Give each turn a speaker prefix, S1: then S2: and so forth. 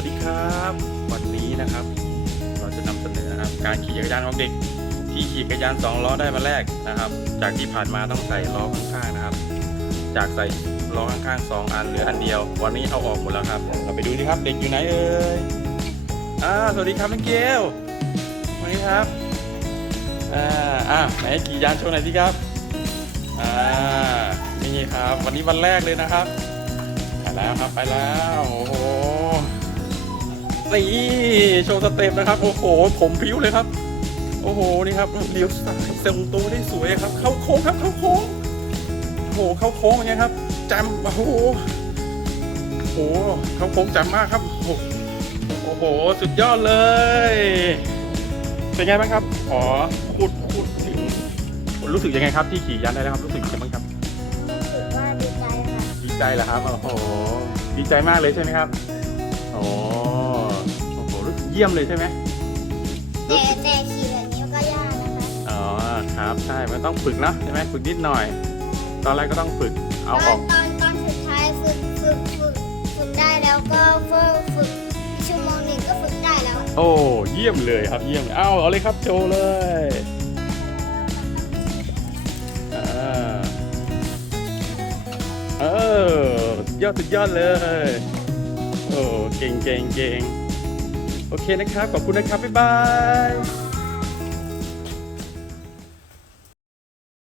S1: วัสดีครับ วันนี้นะครับ เราจะนำเสนอนะครับ การขี่จักรยานของเด็ก ที่ขี่จักรยานสองล้อได้มาแรกนะครับ จากที่ผ่านมาต้องใส่ล้อข้างๆนะครับ จากใส่ล้อข้างๆสองอันเหลืออันเดียว วันนี้เอาออกหมดแล้วครับ เราไปดูดิครับเด็กอยู่ไหนเอ่ยอ่าสวัสดีครับน้องเกลสวัสดีครับอ่าอ่าไหนขี่ยานโชว์หน่อยสิครับอ่านี่ครับ วันนี้วันแรกเลยนะครับไปแล้วครับไปแล้วโอ้โห นี่โชว์สเต็ปนะครับ โอ้โห ผมพริ้วเลยครับ โอ้โห นี่ครับเลี้ยวซ้ายเซงตัวได้สวยครับ เข้าโค้งครับ เข้าโค้ง โอ้โห เข้าโค้งเป็นไงครับจำโอ้โห โอ้โห เข้าโค้งจำมากครับ โอ้โหโอ้โหสุดยอดเลย เป็นไงบ้างครับขอพูดพูดถึง รู้สึกยังไงครับที่ขี่ยันได้แล้วครับ รู้สึกยังไงบ้างครับ
S2: รู้สึกว่าดีใจค่ะ
S1: ดีใจเหรอครับ โอ้โห ดีใจมากเลยใช่ไหมครับ โอ้โอ้โหรู้สึกเยี่ยมเลยใช่ไหม
S2: แต่แต่ขี่แบบนี้ก็ยากนะคะ
S1: อ๋อครับใช่มันต้องฝึกเนอะใช่ไหมฝึกนิดหน่อย ตอนแรกก็ต้องฝึกเอาอ
S2: อ
S1: อนก
S2: ตอนตอนสุดท้ายฝึกฝึกฝึกฝึกได้แล้วก็ฝึกฝึกชั่วโมงหนึ่งก็ฝึกได้แล้ว
S1: โอ้เยี่ยมเลยครับเยี่ยมเลยเอาเอาเลยครับโชว์เลยอ่าเออยอดสุดยอดเลย โอ้เก่งเก่งเก่ง โอเคนะครับ ขอบคุณนะครับ บ๊ายบาย